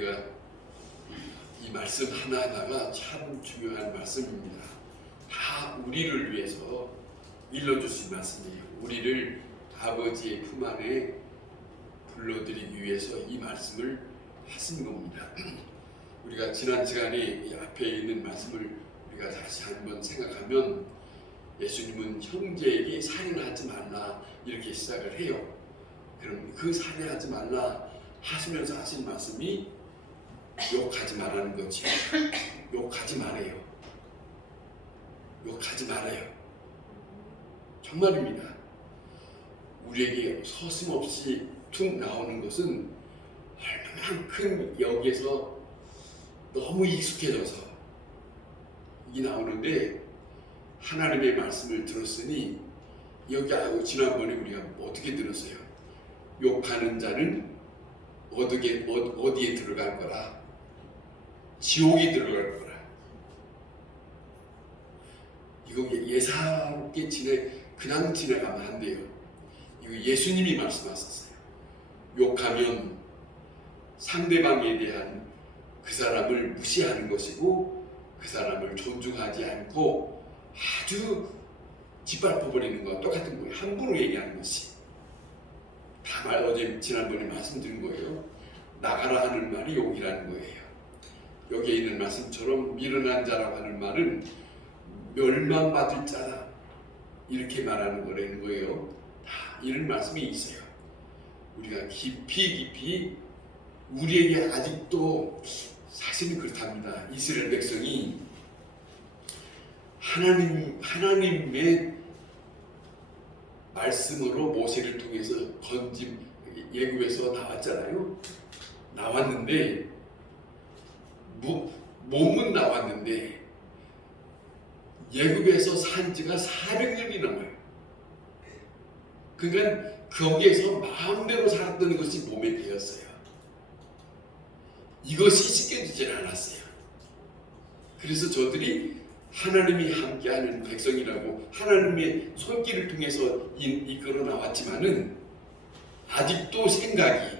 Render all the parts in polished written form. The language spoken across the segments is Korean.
우리가 이 말씀 하나하나가 참 중요한 말씀입니다. 다 우리를 위해서 일러주신 말씀이에요. 우리를 아버지의 품 안에 불러들이기 위해서 이 말씀을 하신 겁니다. 우리가 지난 시간에 이 앞에 있는 말씀을 우리가 다시 한번 생각하면 예수님은 형제에게 살인하지 말라 이렇게 시작을 해요. 그럼 그 살인하지 말라 하시면서 하신 말씀이 욕하지 말라는 거지. 욕하지 말아요. 욕하지 말아요. 정말입니다. 우리에게 서슴없이 툭 나오는 것은 얼마만큼 여기에서 너무 익숙해져서 이 나오는데, 하나님의 말씀을 들었으니 여기 지난번에 우리가 어떻게 들었어요? 욕하는 자는 어디에 들어갈 거라? 지옥에 들어갈 거라. 이거 예사롭게 그냥 지나가면 안 돼요. 이거 예수님이 말씀하셨어요. 욕하면 상대방에 대한 그 사람을 무시하는 것이고, 그 사람을 존중하지 않고 아주 짓밟아버리는 것과 똑같은 거예요. 함부로 얘기하는 것이. 어제 지난번에 말씀드린 거예요. 나가라 하는 말이 욕이라는 거예요. 여기에 있는 말씀처럼 미련한 자라고 하는 말은 멸망받을 자다 이렇게 말하는 거라는 거예요. 다 이런 말씀이 있어요. 우리가 깊이 우리에게 아직도 사실은 그렇답니다. 이스라엘 백성이 하나님의 말씀으로 모세를 통해서 예굽에서 나왔잖아요. 나왔는데 몸은 나왔는데 예굽에서 산 지가 400년이 넘어요. 그러니까 거기에서 마음대로 살았던 것이 몸에 배었어요. 이것이 씻겨지질 않았어요. 그래서 저들이 하나님이 함께하는 백성이라고 하나님의 손길을 통해서 이끌어 나왔지만은 아직도 생각이,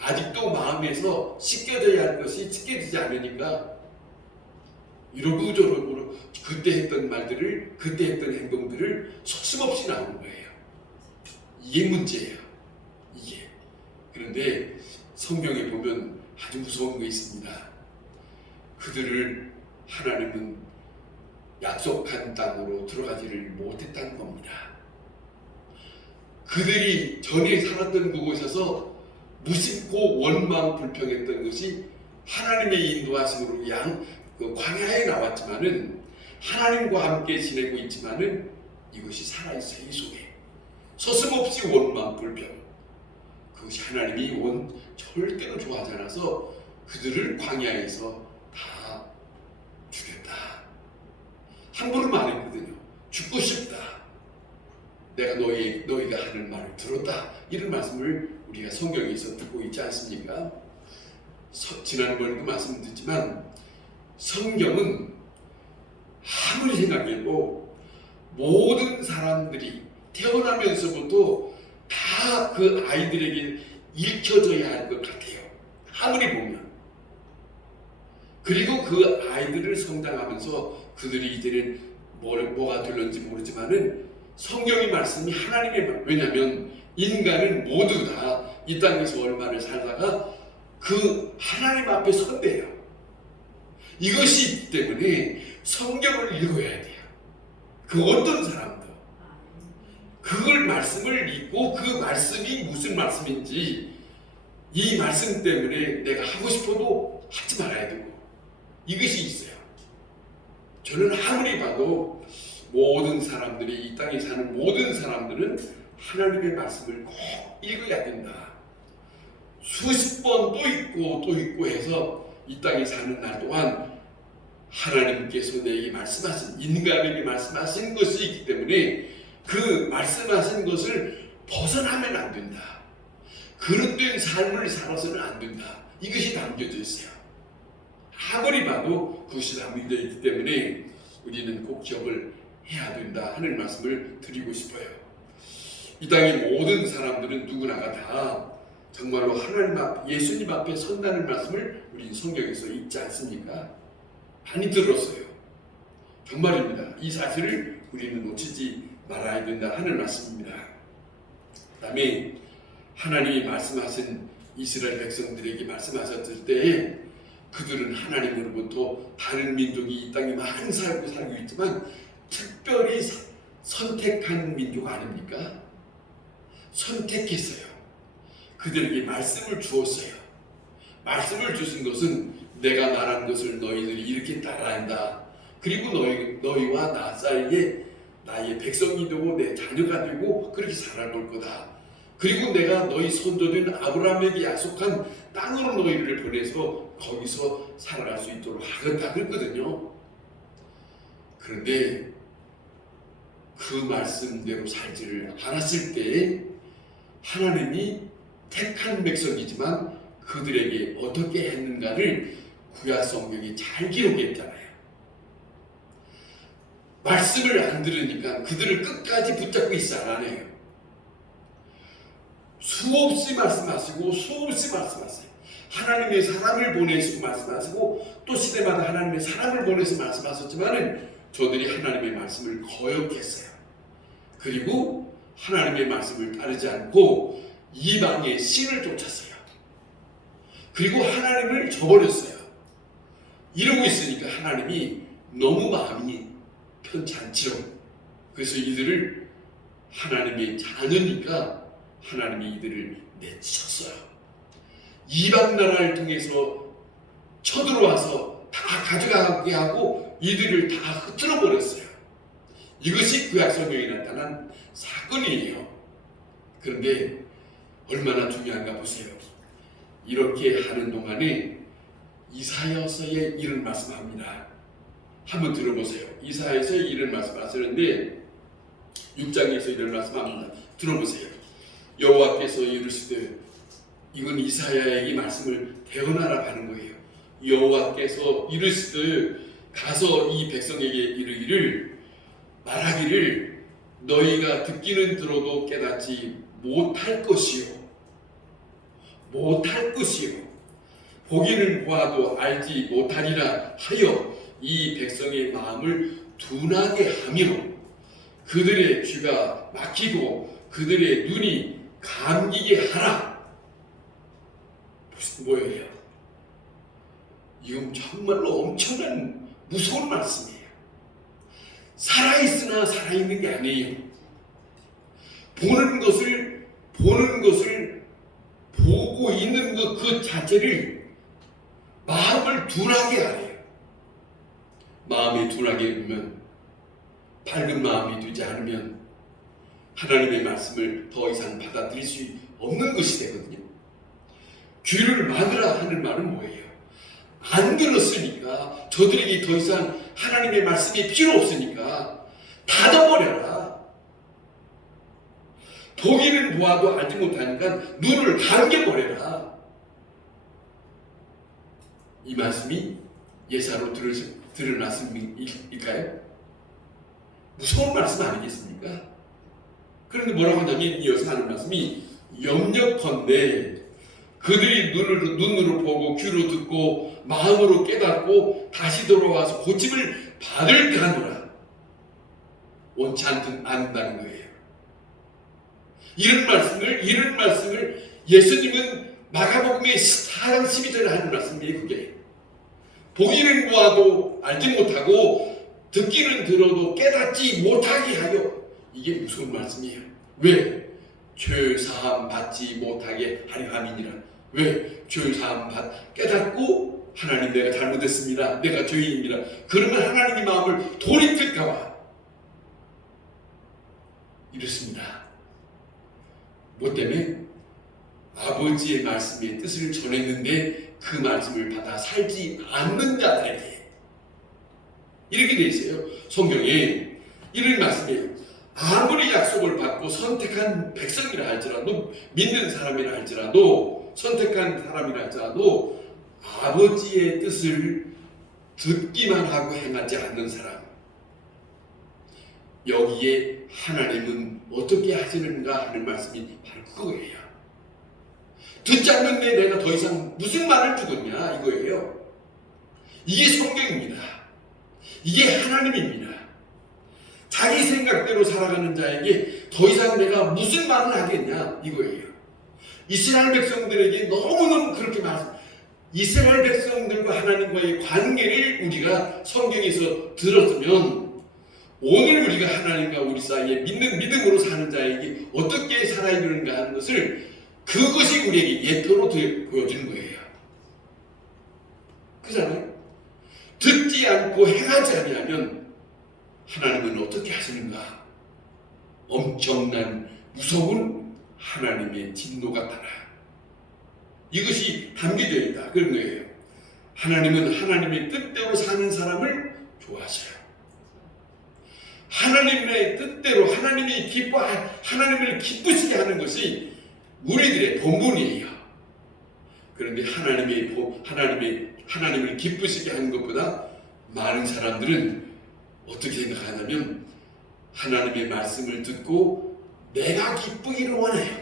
아직도 마음에서 씻겨져야 할 것이 씻겨지지 않으니까 이러고저러고 그때 했던 말들을, 그때 했던 행동들을 서슴없이 나오는 거예요. 이게 문제예요. 이게. 그런데 성경에 보면 아주 무서운 거 있습니다. 그들을 하나님은 약속한 땅으로 들어가지를 못했다는 겁니다. 그들이 전에 살았던 그곳에서 무심코 원망 불평했던 것이 하나님의 인도하심으로 광야에 나왔지만은 하나님과 함께 지내고 있지만은 이것이 살아있어요. 이 속에 서슴없이 원망 불평, 그것이 하나님이 절대로 좋아하지 않아서 그들을 광야에서 다 죽였다. 함부로 말했거든요. 죽고 싶다. 내가 너희가 하는 말을 들었다. 이런 말씀을 우리가 성경에서 듣고 있지 않습니까? 지난번에도 말씀드렸지만 성경은 아무리 생각해도 모든 사람들이 태어나면서부터 다 그 아이들에게 읽혀져야 할 것 같아요. 아무리 보면. 그리고 그 아이들을 성장하면서 그들이 이제는 뭐가 될런지 모르지만은 성경의 말씀이 하나님의 말. 왜냐하면 인간은 모두 다 이 땅에서 얼마를 살다가 그 하나님 앞에 선대요. 이것이 있기 때문에 성경을 읽어야 돼요. 그 어떤 사람도 그걸 말씀을 읽고 그 말씀이 무슨 말씀인지 이 말씀 때문에 내가 하고 싶어도 하지 말아야 되고 이것이 있어요. 저는 아무리 봐도 모든 사람들이, 이 땅에 사는 모든 사람들은 하나님의 말씀을 꼭 읽어야 된다. 수십 번 또 읽고 해서 이 땅에 사는 날 동안 하나님께서 내게 말씀하신, 인간에게 말씀하신 것이 있기 때문에 그 말씀하신 것을 벗어나면 안 된다. 그릇된 삶을 살아서는 안 된다. 이것이 담겨져 있어요. 아무리 봐도 그것이 담겨져 있기 때문에 우리는 꼭 기억을 해야 된다 하는 말씀을 드리고 싶어요. 이 땅의 모든 사람들은 누구나가 다 정말로 하나님 앞, 예수님 앞에 선다는 말씀을 우리 성경에서 읽지 않습니까? 많이 들었어요. 정말입니다. 이 사실을 우리는 놓치지 말아야 된다 하는 말씀입니다. 그 다음에 하나님이 말씀하신 이스라엘 백성들에게 말씀하셨을 때에 그들은 하나님으로부터 다른 민족이 이 땅에 많이 살고 있지만 특별히 선택한 민족 아닙니까? 선택했어요. 그들에게 말씀을 주었어요. 말씀을 주신 것은 내가 말한 것을 너희들이 이렇게 따라야 한다. 그리고 너희와 나 사이에 나의 백성이 되고 내 자녀가 되고 그렇게 살아볼 거다. 그리고 내가 너희 선조된 아브라함에게 약속한 땅으로 너희를 보내서 거기서 살아갈 수 있도록 하겠다 그랬거든요. 그런데 그 말씀대로 살지를 않았을 때 하나님이 택한 백성이지만 그들에게 어떻게 했는가를 구약 성경이 잘 기록했잖아요. 말씀을 안 들으니까 그들을 끝까지 붙잡고 있어 안 하네요. 수없이 말씀하시고 수없이 말씀하세요. 하나님의 사람을 보내시고 말씀하시고 또 시대마다 하나님의 사람을 보내서 말씀하셨지만은 저들이 하나님의 말씀을 거역했어요. 그리고 하나님의 말씀을 따르지 않고 이방의 신을 쫓았어요. 그리고 하나님을 저버렸어요. 이러고 있으니까 하나님이 너무 마음이 편치 않지요. 그래서 이들을 하나님의 자녀니까 하나님이 이들을 내치셨어요. 이방 나라를 통해서 쳐들어와서 다 가져가게 하고 이들을 다 흩어져 버렸어요. 이것이 구약 성경에 나타난 사건이에요. 그런데 얼마나 중요한가 보세요. 이렇게 하는 동안에 이사야서에 이런 말씀합니다. 한번 들어보세요. 이사야서에 이런 말씀하시는데 6장에서 이런 말씀합니다. 들어보세요. 여호와께서 이르시되, 이건 이사야에게 말씀을 대언하라 하는 거예요. 여호와께서 이르시되 가서 이 백성에게 이르기를 말하기를 너희가 듣기는 들어도 깨닫지 못할 것이요 보기는 보아도 알지 못하리라 하여 이 백성의 마음을 둔하게 하며 그들의 귀가 막히고 그들의 눈이 감기게 하라. 뭐예요? 이건 정말로 엄청난 무서운 말씀이에요. 살아있으나 살아있는 게 아니에요. 보는 것을 보고 있는 것 그 자체를 마음을 둔하게 하래요. 마음이 둔하게 되면, 밝은 마음이 되지 않으면 하나님의 말씀을 더 이상 받아들일 수 없는 것이 되거든요. 귀를 막으라 하는 말은 뭐예요? 안 들었으니까, 저들에게 더 이상 하나님의 말씀이 필요 없으니까 닫아버려라. 보기는 보아도 알지 못하니까 눈을 감겨버려라. 이 말씀이 예사로 들을 말씀일까요? 무서운 말씀 아니겠습니까? 그런데 뭐라고 하냐면 이어서 하는 말씀이 염려컨대 그들이 눈으로 보고 귀로 듣고 마음으로 깨닫고 다시 돌아와서 고침을 받을까 하노라. 원치 않는다는 거예요. 이런 말씀을 예수님은 마가복음의 4장 12절에 하는 말씀이에요. 그게 보기는 보아도 알지 못하고 듣기는 들어도 깨닫지 못하게 하여, 이게 무슨 말씀이에요? 왜? 죄 사함 받지 못하게 하려 함이니라. 왜? 죄 사함 깨닫고 하나님 내가 잘못했습니다. 내가 죄인입니다. 그러면 하나님의 마음을 돌이킬까봐 이렇습니다. 뭐 때문에? 아버지의 말씀의 뜻을 전했는데 그 말씀을 받아 살지 않는 자들에게 이렇게 돼 있어요. 성경에 이런 말씀이에요. 아무리 약속을 받고 선택한 백성이라 할지라도, 믿는 사람이라 할지라도, 선택한 사람이라 할지라도 아버지의 뜻을 듣기만 하고 행하지 않는 사람, 여기에 하나님은 어떻게 하시는가 하는 말씀이 바로 그거예요. 듣지 않는데 내가 더 이상 무슨 말을 주겠냐 이거예요. 이게 성경입니다. 이게 하나님입니다. 자기 생각대로 살아가는 자에게 더 이상 내가 무슨 말을 하겠냐 이거예요. 이스라엘 백성들에게 너무너무 그렇게 이스라엘 백성들과 하나님과의 관계를 우리가 성경에서 들었으면 오늘 우리가 하나님과 우리 사이에 믿음으로 사는 자에게 어떻게 살아야 되는가 하는 것을 그것이 우리에게 예표로 보여주는 거예요. 그잖아요. 듣지 않고 행하지 아니하면 하나님은 어떻게 하시는가? 엄청난 무서운 하나님의 진노가 따라 이것이 담겨져 있다 그런 거예요. 하나님은 하나님의 뜻대로 사는 사람을 좋아하셔요. 하나님의 뜻대로 하나님을 기쁘시게 하는 것이 우리들의 본분이에요. 그런데 하나님을 기쁘시게 하는 것보다 많은 사람들은 어떻게 생각하냐면 하나님의 말씀을 듣고 내가 기쁘기를 원해요.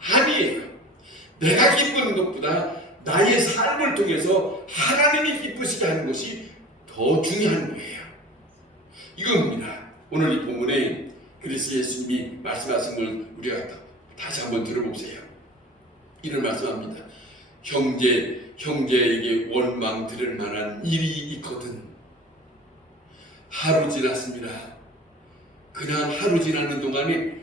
아니에요. 내가 기쁘는 것보다 나의 삶을 통해서 하나님이 기쁘시게 하는 것이 더 중요한 거예요. 이겁니다. 오늘 이 본문에 그리스도 예수님이 말씀하신 걸 우리가 다시 한번 들어보세요. 이런 말씀합니다. 형제에게 원망 들을 만한 일이 있거든. 하루 지났습니다. 그냥 하루 지나는 동안에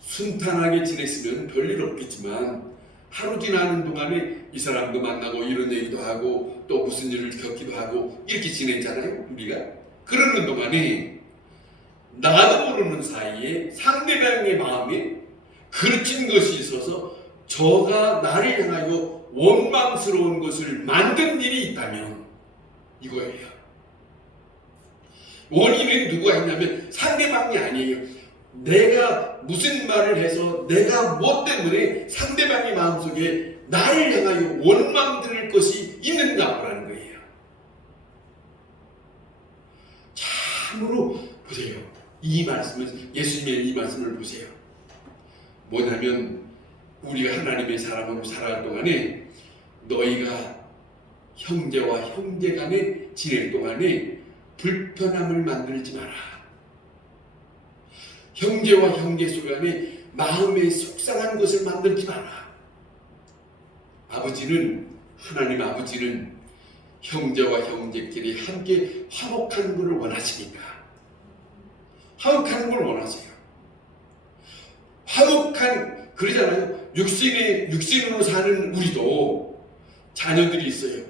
순탄하게 지냈으면 별일 없겠지만 하루 지나는 동안에 이 사람도 만나고 이런 얘기도 하고 또 무슨 일을 겪기도 하고 이렇게 지냈잖아요. 우리가 그러는 동안에 나도 모르는 사이에 상대방의 마음에 그르친 것이 있어서 저가 나를 향하여 원망스러운 것을 만든 일이 있다면 이거예요. 원인은 누가 했냐면 상대방이 아니에요. 내가 무슨 말을 해서 내가 뭐 때문에 상대방의 마음속에 나를 향하여 원망 들을 것이 있는가라는 거예요. 참으로 보세요. 이 말씀은 예수님의 이 말씀을 보세요. 뭐냐면 우리가 하나님의 사람으로 살아갈 동안에 너희가 형제와 형제 간에 지낼 동안에 불편함을 만들지 마라. 형제와 형제 간에 마음에 속상한 것을 만들지 마라. 하나님 아버지는 형제와 형제끼리 함께 화목하는 것을 원하시니까 화목하는 걸 원하세요. 그러잖아요. 육신으로 사는 우리도 자녀들이 있어요.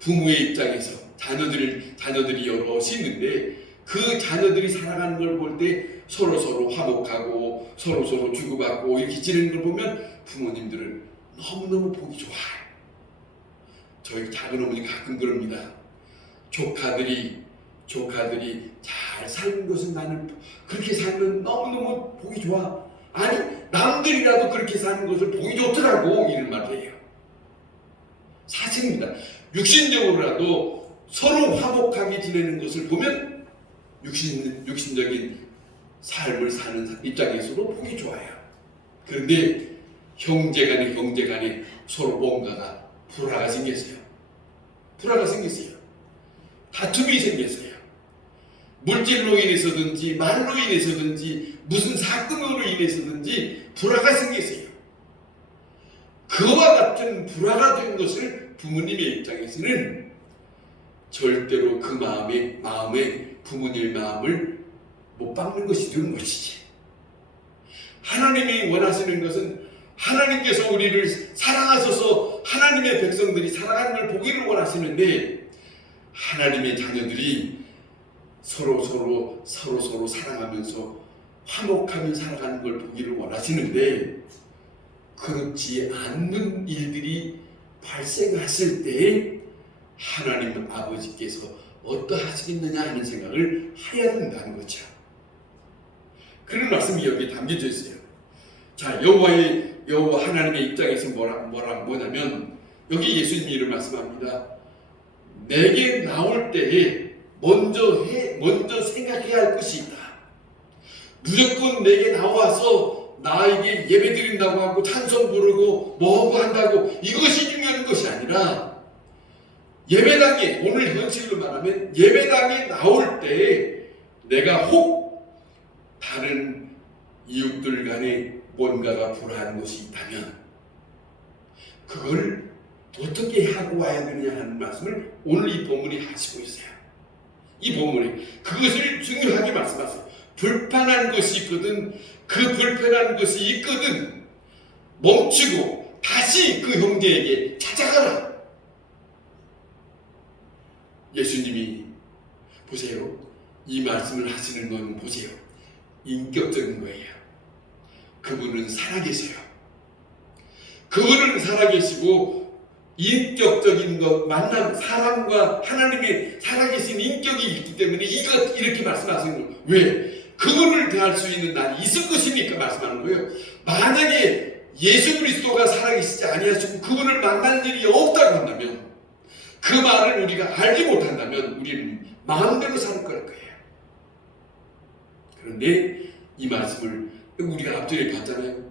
부모의 입장에서 자녀들이 여럿이 있는데 그 자녀들이 살아가는 걸 볼 때 서로 화목하고 서로 주고받고 이렇게 지내는 걸 보면 부모님들은 너무너무 보기 좋아요. 저희 작은 어머니 가끔 그럽니다. 조카들이 잘 사는 것은 나는 그렇게 살면 너무너무 보기 좋아. 아니 남들이라도 그렇게 사는 것을 보기 좋더라고 이런 말을 해요. 사실입니다. 육신적으로라도 서로 화목하게 지내는 것을 보면 육신적인 삶을 사는 입장에서도 보기 좋아요. 그런데 형제간에 서로 뭔가가 불화가 생겼어요. 다툼이 생겼어요. 물질로 인해서든지 말로 인해서든지 무슨 사건으로 인해서든지 불화가 생겼어요. 그와 같은 불화가 된 것을 부모님의 입장에서는 절대로 그 마음에 부모님의 마음을 못 박는 것이 되는 것이지. 하나님이 원하시는 것은 하나님께서 우리를 사랑하셔서 하나님의 백성들이 살아가는 걸 보기를 원하시는데 하나님의 자녀들이 서로 사랑하면서 화목하며 살아가는 걸 보기를 원하시는데 그렇지 않는 일들이 발생했을 때 하나님 아버지께서 어떠하시겠느냐 하는 생각을 해야 된다는 거죠. 그런 말씀이 여기에 담겨져 있어요. 자, 여호와 하나님의 입장에서 뭐냐면 여기 예수님이 이런 말씀합니다. 내게 나올 때에 먼저 생각해야 할 것이 있다. 무조건 내게 나와서 나에게 예배 드린다고 하고 찬송 부르고 뭐하고 한다고 이것이 중요한 것이 아니라 예배당에, 오늘 현실로 말하면 예배당에 나올 때 내가 혹 다른 이웃들 간에 뭔가가 불화한 것이 있다면 그걸 어떻게 하고 와야 되느냐 하는 말씀을 오늘 이 본문이 하시고 있어요. 이 본문에 그것을 중요하게 말씀하세요. 불편한 것이 있거든, 그 불편한 것이 있거든 멈추고 다시 그 형제에게 찾아가라. 예수님이 보세요. 이 말씀을 하시는 건 보세요. 인격적인 거예요. 그분은 살아계세요. 그분은 살아계시고 인격적인 것, 만남, 사람과 하나님의 살아계신 인격이 있기 때문에 이렇게 말씀하시는 거예요. 왜? 그분을 대할 수 있는 날이 있을 것이니까 말씀하는 거예요. 만약에 예수 그리스도가 살아계시지 아니하시고 그분을 만날 일이 없다고 한다면, 그 말을 우리가 알지 못한다면 우리는 마음대로 살 거예요. 그런데 이 말씀을 우리가 앞전에 봤잖아요.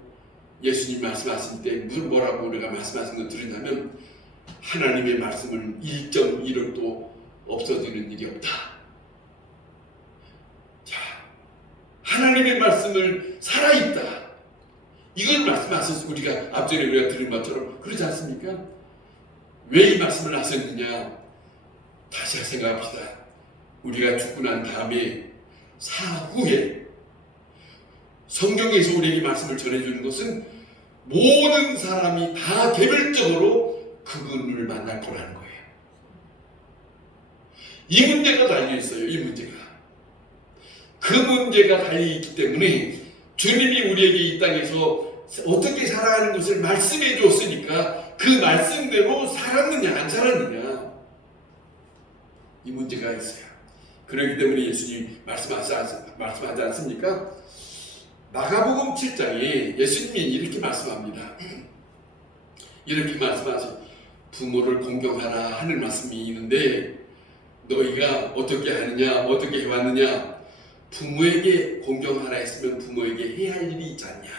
예수님 말씀하실 때 뭐라고 우리가 말씀하신 거 들으냐면 하나님의 말씀은 1.1억도 없어지는 일이 없다. 자, 하나님의 말씀을 살아있다. 이걸 말씀하셔서 우리가 앞전에 우리가 들은 것처럼 그러지 않습니까? 왜 이 말씀을 하셨느냐? 다시 생각합시다. 우리가 죽고 난 다음에 사후에 성경에서 우리에게 말씀을 전해주는 것은 모든 사람이 다 개별적으로 그분을 만날 거라는 거예요. 이 문제가 달려있어요. 이 문제가. 그 문제가 달려있기 때문에 주님이 우리에게 이 땅에서 어떻게 살아가는 것을 말씀해 줬으니까 그 말씀대로 살았느냐 안 살았느냐 이 문제가 있어요. 그렇기 때문에 예수님이 말씀하지 않습니까? 마가복음 7장에 예수님이 이렇게 말씀합니다. 이렇게 말씀하죠. 부모를 공경하라 하는 말씀이 있는데 너희가 어떻게 하느냐, 어떻게 해왔느냐. 부모에게 공경하라 했으면 부모에게 해야 할 일이 있지 않냐.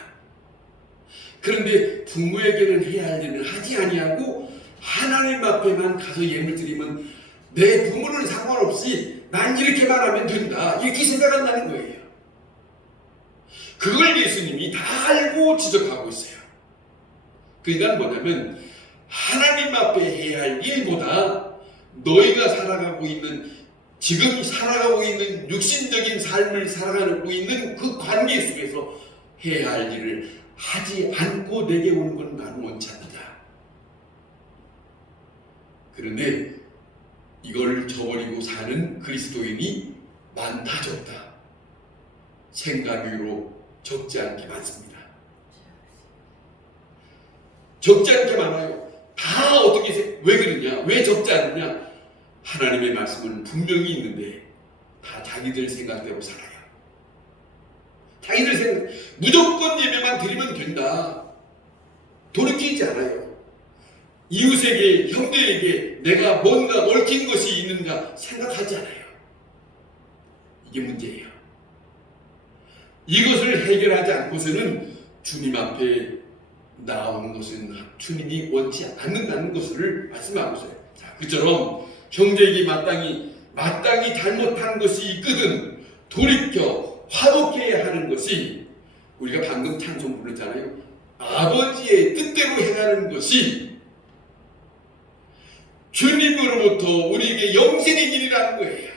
그런데 부모에게는 해야 할 일을 하지 아니하고 하나님 앞에만 가서 예물 드리면 내 부모는 상관없이 난 이렇게만 하면 된다, 이렇게 생각한다는 거예요. 그걸 예수님이 다 알고 지적하고 있어요. 그러니까 뭐냐면 하나님 앞에 해야 할 일보다 너희가 지금 살아가고 있는 육신적인 삶을 살아가고 있는 그 관계 속에서 해야 할 일을 하지 않고 내게 오는 건 나는 원치 않는다. 그런데 이걸 저버리고 사는 그리스도인이 많다 적다. 생각으로 적지 않게 많습니다. 적지 않게 많아요. 다 어떻게 왜 그러냐? 왜 적지 않느냐? 하나님의 말씀은 분명히 있는데 다 자기들 생각대로 살아요. 자기들 생각, 무조건 예배만 드리면 된다. 돌이키지 않아요. 이웃에게, 형제에게 내가 뭔가 얽힌 것이 있는가 생각하지 않아요. 이게 문제예요. 이것을 해결하지 않고서는 주님 앞에 나오는 것은 주님이 원치 않는다는 것을 말씀하고 있어요. 자, 그처럼 형제에게 마땅히 잘못한 것이 있거든 돌이켜 화목해야 하는 것이, 우리가 방금 찬송 부르잖아요. 아버지의 뜻대로 행하는 것이 주님으로부터 우리에게 영생의 길이라는 거예요.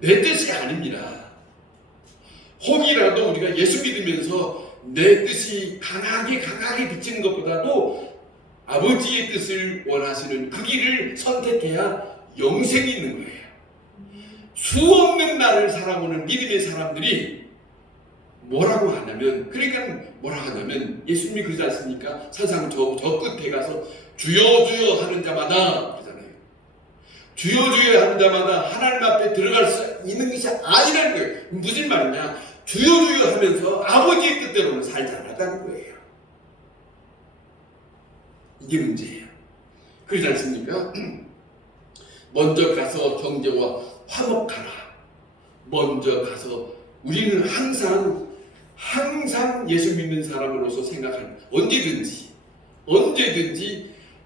내 뜻이 아닙니다. 혹이라도 우리가 예수 믿으면서 내 뜻이 강하게 비치는 것보다도 아버지의 뜻을 원하시는 그 길을 선택해야 영생이 있는 거예요. 수없는 날을 살아오는 믿음의 사람들이 뭐라고 하냐면, 예수님이 그러지 않습니까? 세상 저 끝에 가서 주여 주여 하는 자마다 그러잖아요. 주여 주여 하는 자마다 하나님 앞에 들어갈 수 있는 것이 아니라는 거예요. 무슨 말이냐? 주여 주여 하면서 아버지의 뜻대로는 살지 않았다는 거예요. 이게 문제예요. 그러지 않습니까? 먼저 가서 형제와 화목하라. 먼저 가서 우리는 항상 항상 예수 믿는 사람으로서 생각하는 언제든지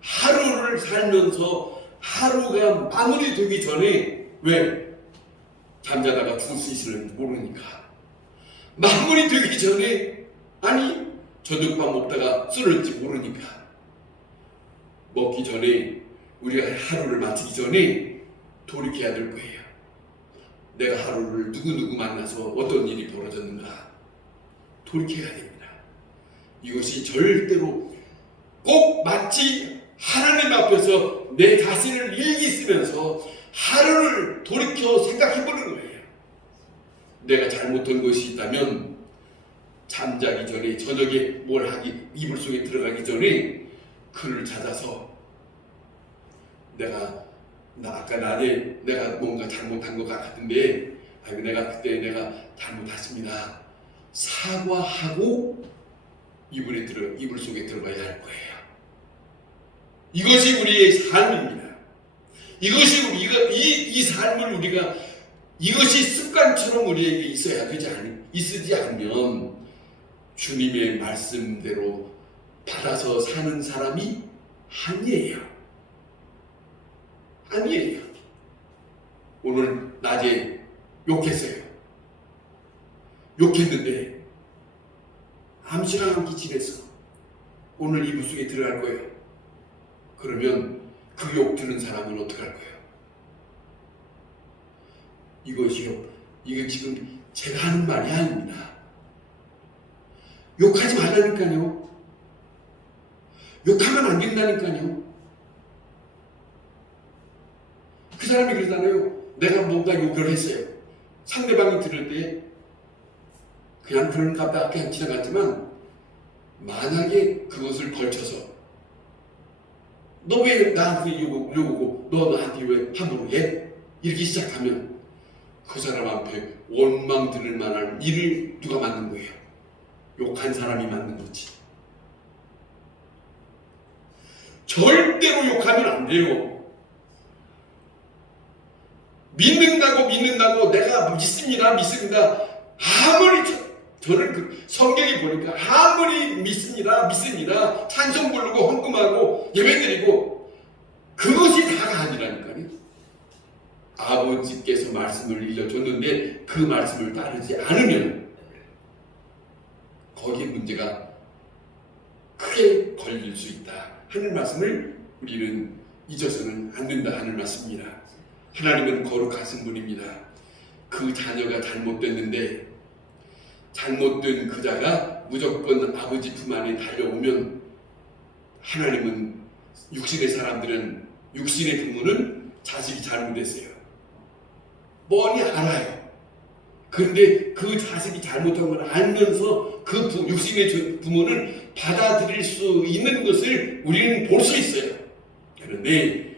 하루를 살면서 하루가 마무리되기 전에 왜 잠자다가 죽을 수 있을지 모르니까 마무리되기 전에 아니 저녁밥 먹다가 쓰러질지 모르니까 먹기 전에 우리가 하루를 마치기 전에 돌이켜야 될 거예요. 내가 하루를 누구 만나서 어떤 일이 벌어졌는가 돌이켜야 됩니다. 이것이 절대로 꼭 마치 하나님 앞에서 내 자신을 일기 쓰면서 하루를 돌이켜 생각해보는 거예요. 내가 잘못한 것이 있다면 잠자기 전에 저녁에 뭘 하기 이불 속에 들어가기 전에 그를 찾아서 내가 뭔가 잘못한 것 같은데 내가 그때 내가 잘못했습니다. 사과하고 이불 속에 들어가야 할 거예요. 이것이 우리의 삶입니다. 이 삶을 우리가 이것이 습관처럼 우리에게 있지 않으면 주님의 말씀대로 받아서 사는 사람이 아니에요. 오늘 낮에 욕했어요. 욕했는데 암시랑 함께 지냈어. 오늘 이불 속에 들어갈 거예요. 그러면 그 욕 듣는 사람은 어떡할 거예요? 이거 지금 제가 하는 말이 아닙니다. 욕하지 말라니까요. 욕하면 안 된다니까요. 그 사람이 그러잖아요. 내가 뭔가 욕을 했어요. 상대방이 들을 때 그냥 그런가 봐 그냥 지나갔지만 만약에 그것을 걸쳐서 너 왜 나한테 욕하고 너 나한테 왜 함부로 해? 이렇게 시작하면 그 사람 앞에 원망 들을 만한 일을 누가 만든 거예요? 욕한 사람이 만든 거지. 절대로 욕하면 안 돼요. 믿는다고 내가 믿습니다. 아무리 저는 성경에 보니까 아무리 믿습니다. 찬송 부르고 헌금하고 예배드리고 그것이 다가 아니라니까요. 아버지께서 말씀을 일러줬는데 그 말씀을 따르지 않으면 거기에 문제가 크게 걸릴 수 있다 하는 말씀을 우리는 잊어서는 안 된다 하는 말씀입니다. 하나님은 거룩하신 분입니다. 그 자녀가 잘못됐는데 잘못된 그 자가 무조건 아버지 품 안에 달려오면 하나님은 육신의 부모는 자식이 잘못했어요. 뻔히 알아요. 그런데 그 자식이 잘못한 걸 알면서 그 육신의 부모는 받아들일 수 있는 것을 우리는 볼 수 있어요. 그런데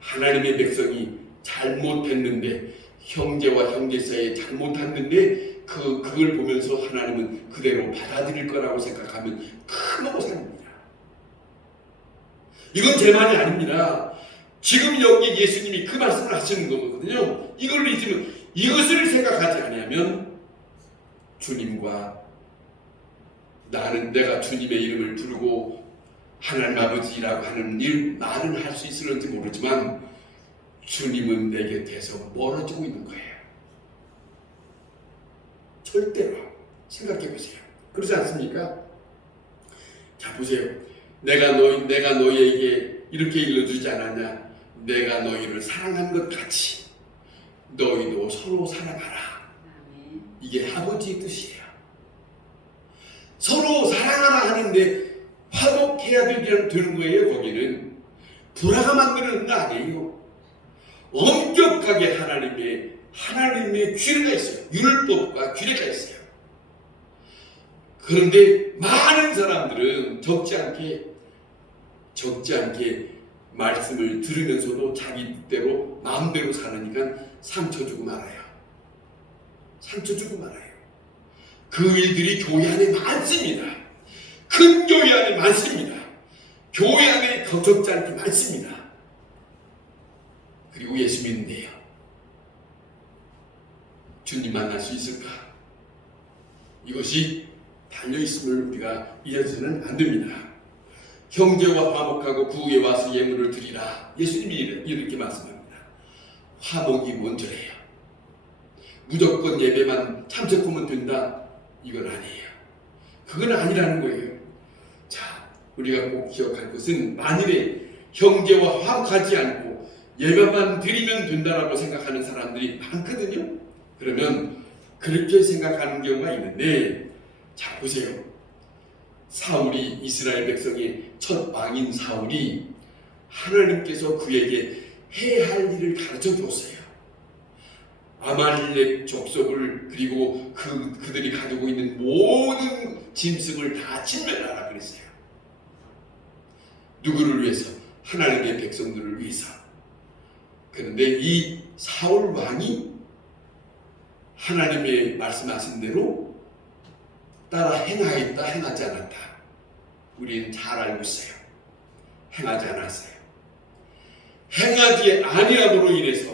하나님의 백성이 잘못했는데 형제와 형제 사이에 잘못했는데 그걸 보면서 하나님은 그대로 받아들일 거라고 생각하면 큰 오산입니다. 이건 제 말이 아닙니다. 지금 여기 예수님이 그 말씀을 하시는 거거든요. 이걸 잊으면 이것을 생각하지 않으면 주님과 내가 주님의 이름을 부르고 하나님 아버지라고 하는 말은 할 수 있을지 모르지만 주님은 내 곁에서 멀어지고 있는 거예요. 절대로 생각해 보세요. 그렇지 않습니까? 자 보세요. 내가 너희에게 이렇게 일러주지 않았냐? 내가 너희를 사랑한 것 같이 너희도 서로 사랑하라. 이게 아버지의 뜻이에요. 서로 사랑하라 하는데 화목해야 되는 거예요. 거기는 불화가 만드는 거 아니에요. 엄격하게 하나님의 규례가 있어요. 율법과 규례가 있어요. 그런데 많은 사람들은 적지 않게 말씀을 들으면서도 자기대로 마음대로 살으니까 상처 주고 말아요. 그 일들이 교회 안에 많습니다. 큰 교회 안에 많습니다. 교회 안에 적지 않게 많습니다. 그리고 예수 믿는데요. 주님 만날 수 있을까? 이것이 달려있음을 우리가 잊어서는 안 됩니다. 형제와 화목하고 구에 와서 예물을 드리라. 예수님이 이렇게 말씀합니다. 화목이 먼저예요. 무조건 예배만 참석하면 된다. 이건 아니에요. 그건 아니라는 거예요. 자, 우리가 꼭 기억할 것은 만일에 형제와 화목하지 않고 예배만 드리면 된다라고 생각하는 사람들이 많거든요. 그러면 그렇게 생각하는 경우가 있는데, 자 보세요. 사울이, 이스라엘 백성의 첫 왕인 사울이 하나님께서 그에게 해야 할 일을 가르쳐 주었어요. 아말렉 족속을, 그리고 그들이 가지고 있는 모든 짐승을 다 진멸하라 그랬어요. 누구를 위해서? 하나님의 백성들을 위해서. 그런데 이 사울 왕이 하나님의 말씀하신 대로 따라 행하였다, 행하지 않았다. 우리는 잘 알고 있어요. 행하지 않았어요. 행하지 아니함으로 인해서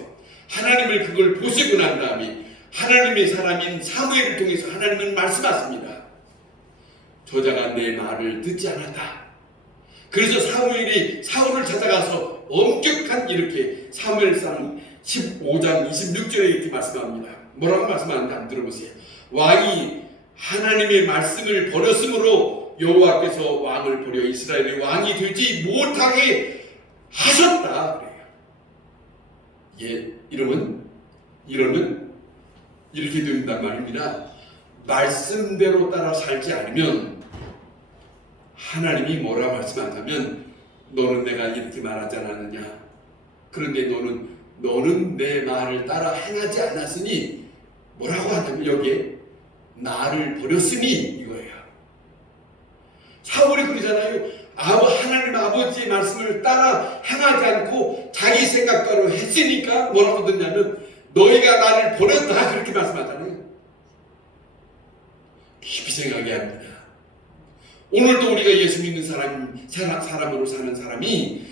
하나님을 그걸 보시고 난 다음에 하나님의 사람인 사무엘을 통해서 하나님은 말씀하십니다. 저자가 내 말을 듣지 않았다. 그래서 사무엘이 사울을 찾아가서 엄격한 이렇게 사무엘상 15장 26절에 이렇게 말씀합니다. 뭐라고 말씀하는지 한번 들어보세요. 왕이 하나님의 말씀을 버렸으므로 여호와께서 왕을 버려 이스라엘의 왕이 되지 못하게 하셨다. 그래요. 예, 이러면 이렇게 된단 말입니다. 말씀대로 따라 살지 않으면 하나님이 뭐라 말씀하냐면 너는 내가 이렇게 말하지 않았느냐. 그런데 너는 내 말을 따라 행하지 않았으니 뭐라고 하냐면 여기에 나를 버렸으니 이거예요. 사울이 그러잖아요. 하나님 아버지의 말씀을 따라 행하지 않고 자기 생각대로 했으니까 뭐라고 듣냐면 너희가 나를 버렸다 그렇게 말씀하잖아요. 깊이 생각해야 합니다. 오늘도 우리가 예수 믿는 사람으로 사는 사람이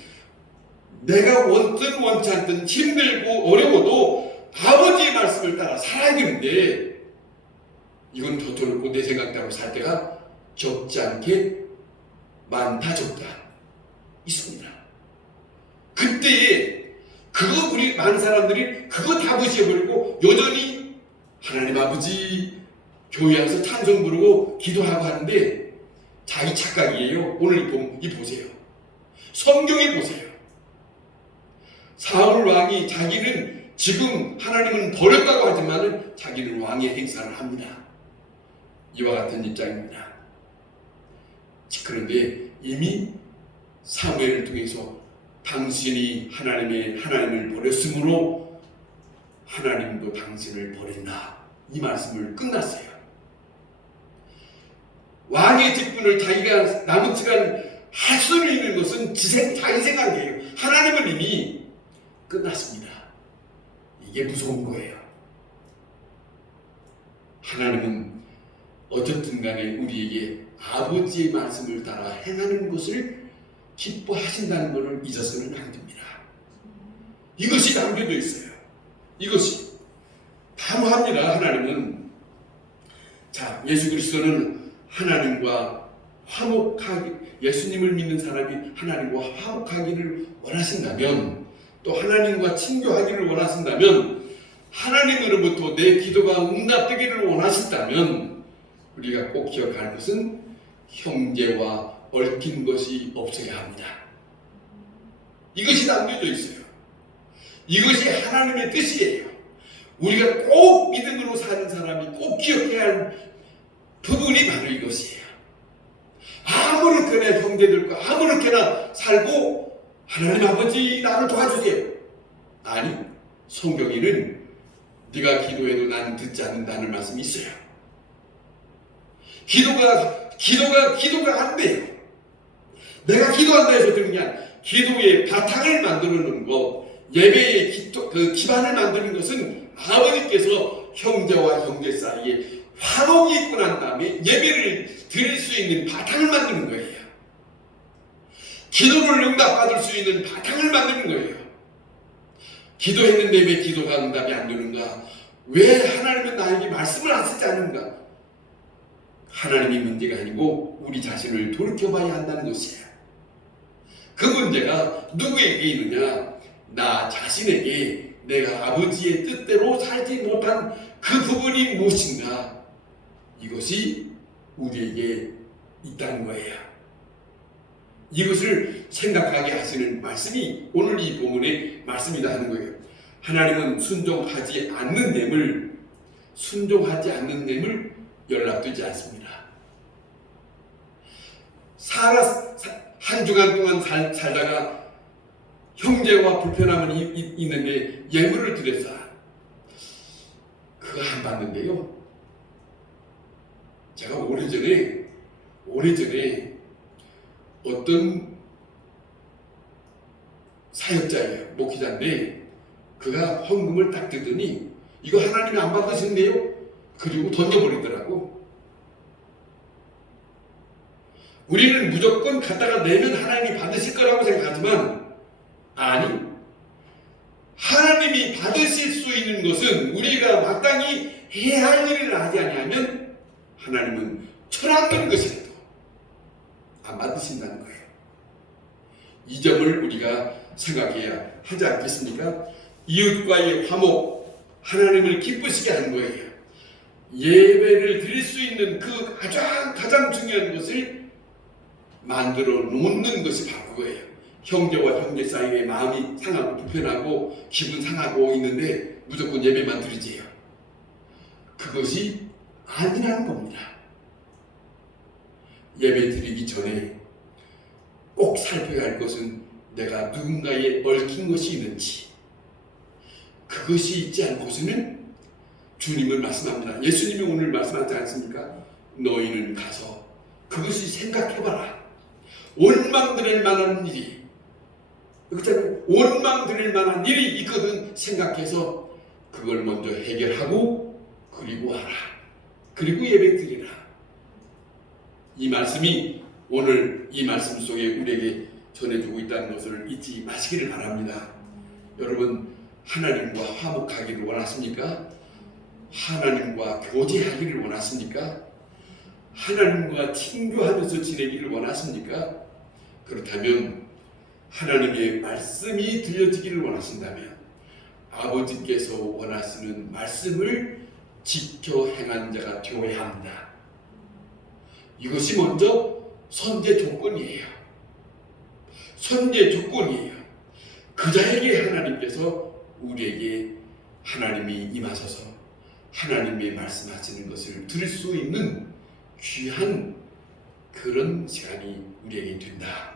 내가 원든 원치 않든 힘들고 어려워도 아버지의 말씀을 따라 살아야 되는데 이건 더럽고 내 생각대로 살 때가 적지 않게 많다 적다 있습니다. 그때에 그거 우리 많은 사람들이 그거 다 무시해버리고 여전히 하나님 아버지 교회 와서 찬송 부르고 기도하고 하는데 자기 착각이에요. 오늘 이 보세요. 성경에 보세요. 사울 왕이 자기는 지금 하나님은 버렸다고 하지만 자기는 왕의 행사를 합니다. 이와 같은 입장입니다. 그런데 이미 사무엘을 통해서 당신이 하나님을 버렸으므로 하나님도 당신을 버린다. 이 말씀을 끝났어요. 왕의 직분을 자기가 남은 시간 할 수 있는 것은 자기 생각이에요. 하나님은 이미 끝났습니다. 이게 무서운 거예요. 하나님은 어쨌든 간에 우리에게 아버지의 말씀을 따라 행하는 것을 기뻐하신다는 것을 잊어서는 안 됩니다. 이것이 남겨져 있어요. 이것이 단호합니다. 하나님은. 자, 예수 그리스도는 하나님과 예수님을 믿는 사람이 하나님과 화목하기를 원하신다면, 또 하나님과 친교하기를 원하신다면, 하나님으로부터 내 기도가 응답되기를 원하신다면 우리가 꼭 기억할 것은 형제와 얽힌 것이 없어야 합니다. 이것이 남겨져 있어요. 이것이 하나님의 뜻이에요. 우리가 꼭 믿음으로 사는 사람이 꼭 기억해야 할 부분이 바로 이것이에요. 아무렇게나 형제들과 아무렇게나 살고 하나님 아버지 나를 도와주세요. 아니, 성경에는 네가 기도해도 나는 듣지 않는다는 말씀이 있어요. 기도가 안 돼요. 내가 기도한다 해서 되는 게 아니라 기도의 바탕을 만들어 놓은 것, 예배의 기반을 만드는 것은 아버지께서 형제와 형제 사이에 화목이 있고 난 다음에 예배를 드릴 수 있는 바탕을 만드는 거예요. 기도를 응답받을 수 있는 바탕을 만드는 거예요. 기도했는데 왜 기도가 응답이 안 되는가? 왜 하나님은 나에게 말씀을 하시지 않는가? 하나님이 문제가 아니고 우리 자신을 돌이켜봐야 한다는 것이에요. 그 문제가 누구에게 있느냐? 나 자신에게 내가 아버지의 뜻대로 살지 못한 그 부분이 무엇인가? 이것이 우리에게 있다는 거예요. 이것을 생각하게 하시는 말씀이 오늘 이 본문의 말씀이다 하는 거예요. 하나님은 순종하지 않는 됨을 연락되지 않습니다. 한 주간 동안 살다가 형제와 불편함이 있는데 예물을 드려서 그거 안 받는데요. 제가 오래전에 어떤 사역자예요. 목회자인데 그가 헌금을 딱 드더니 이거 하나님이 안 받으신대요. 그리고 던져버리더라고. 우리는 무조건 갖다가 내면 하나님이 받으실 거라고 생각하지만 아니, 하나님이 받으실 수 있는 것은 우리가 마땅히 해야 할 일을 하지 아니하면 하나님은 천하는 것이라도 안 받으신다는 거예요. 이 점을 우리가 생각해야 하지 않겠습니까? 이웃과의 화목, 하나님을 기쁘시게 하는 거예요. 예배를 드릴 수 있는 그 가장 중요한 것을 만들어 놓는 것이 바로 그거예요. 형제와 형제 사이에 마음이 상하고 불편하고 기분 상하고 있는데 무조건 예배만 드리지요. 그것이 아니라는 겁니다. 예배 드리기 전에 꼭 살펴야 할 것은 내가 누군가에 얽힌 것이 있는지, 그것이 있지 않고서는 주님을 말씀합니다. 예수님이 오늘 말씀하지 않습니까? 너희는 가서 그것이 생각해봐라. 원망드릴 만한 일이, 원망드릴 만한 일이 있거든 생각해서 그걸 먼저 해결하고 그리고 와라. 그리고 예배 드리라. 이 말씀이 오늘 이 말씀 속에 우리에게 전해주고 있다는 것을 잊지 마시기를 바랍니다. 여러분, 하나님과 화목하기를 원하십니까? 하나님과 교제하기를 원하십니까? 하나님과 친교하면서 지내기를 원하십니까? 그렇다면 하나님의 말씀이 들려지기를 원하신다면 아버지께서 원하시는 말씀을 지켜 행한 자가 되어야 합니다. 이것이 먼저 선제 조건이에요. 선제 조건이에요. 그 자에게 하나님께서 우리에게 하나님이 임하셔서 하나님의 말씀하시는 것을 들을 수 있는 귀한 그런 시간이 우리에게 된다.